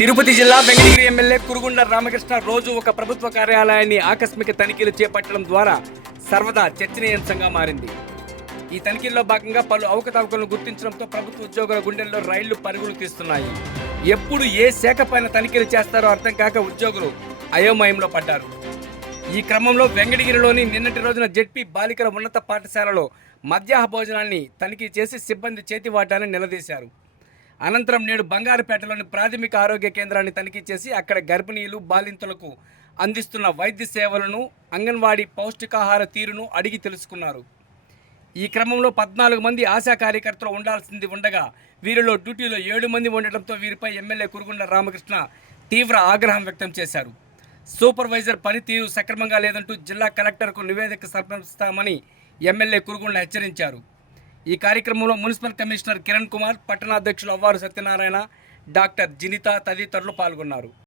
తిరుపతి జిల్లా వెంకటగిరి ఎమ్మెల్యే కురుగుండ్ల రామకృష్ణ రోజు ఒక ప్రభుత్వ కార్యాలయాన్ని ఆకస్మిక తనిఖీలు చేపట్టడం ద్వారా సర్వదా చర్చనీయాంశంగా మారింది. ఈ తనిఖీల్లో భాగంగా పలు అవకతవకలను గుర్తించడంతో ప్రభుత్వ ఉద్యోగుల గుండెల్లో రైళ్లు పరుగులు తీస్తున్నాయి. ఎప్పుడు ఏ శాఖ పైన తనిఖీలు చేస్తారో అర్థం కాక ఉద్యోగులు అయోమయంలో పడ్డారు. ఈ క్రమంలో వెంకటగిరిలోని నిన్నటి రోజున జెడ్పీ బాలికల ఉన్నత పాఠశాలలో మధ్యాహ్న భోజనాన్ని తనిఖీ చేసి సిబ్బంది చేతివాటాన్ని నిలదీశారు. అనంతరం నేడు బంగారుపేటలోని ప్రాథమిక ఆరోగ్య కేంద్రాన్ని తనిఖీ చేసి అక్కడ గర్భిణీలు బాలింతలకు అందిస్తున్న వైద్య సేవలను, అంగన్వాడీ పౌష్టికాహార తీరును అడిగి తెలుసుకున్నారు. ఈ క్రమంలో 14 మంది ఆశా కార్యకర్తలు ఉండాల్సింది ఉండగా వీరిలో డ్యూటీలో 7 మంది ఉండటంతో వీరిపై ఎమ్మెల్యే కురుగుండ్ల రామకృష్ణ తీవ్ర ఆగ్రహం వ్యక్తం చేశారు. సూపర్వైజర్ పనితీరు సక్రమంగా లేదంటూ జిల్లా కలెక్టర్కు నివేదిక సమర్పిస్తామని ఎమ్మెల్యే కురుగుండ్ల హెచ్చరించారు. ఈ కార్యక్రమంలో మున్సిపల్ కమిషనర్ కిరణ్ కుమార్, పట్టణాధ్యక్షులు అవ్వారు సత్యనారాయణ, డాక్టర్ జినిత తదితరులు పాల్గొన్నారు.